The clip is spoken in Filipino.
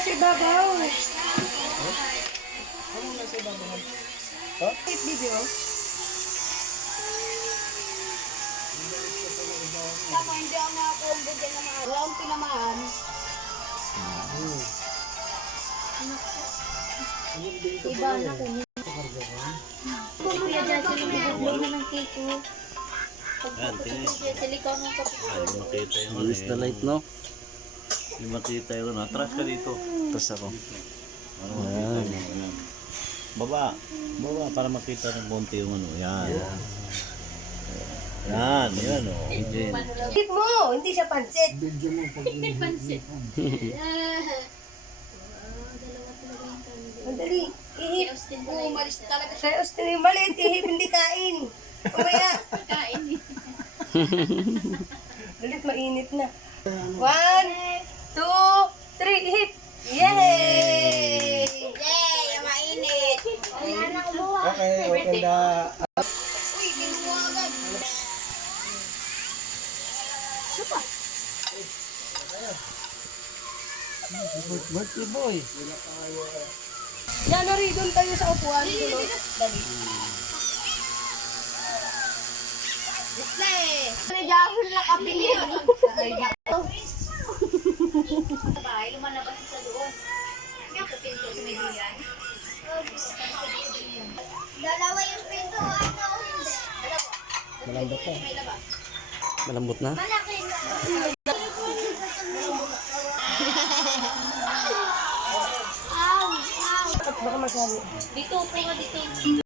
nasa ibabaw. Anong nasa ibabaw? Hit video. Tama, hindi ako makakombo dyan naman. Wala akong tinamaan. Iba na ko. Kuya dyan, silikaw na ng kiko. Silikaw ng kapit. Ay, makita yung ano Use the light, no? Hindi makita yung ano. Atras ka dito. Tapos ako. Para makita yung ano. Baba. Baba para makita ng konti yung ano. Yan. Yan. Yan o. Yan. Hit mo, hindi siya pansit. Pansit. Madali, ihip. Umalis talaga siya. Sa Austin yung maliit, ihip, hindi kain. Umaya. Kain eh. Dalit, mainit na. 1, 2, 3, ihip. Yay! Yay! Mainit! Ayan na kumuha. Okay, okay na. Uy, kinuha agad. Birthday boy. Yan, naridon tayo sa upuan. Tulog. Dali. Display! Nandiyahan na kapili. Sa bahay, lumalabas sa doon. Sa pinto, sa may duyan. Dalawa yung pinto, ano hindi? Dalawa. Malambot pa. May laba. Malambot na? Malaki na. Ow! Ow! Baka masali. Dito, pero dito.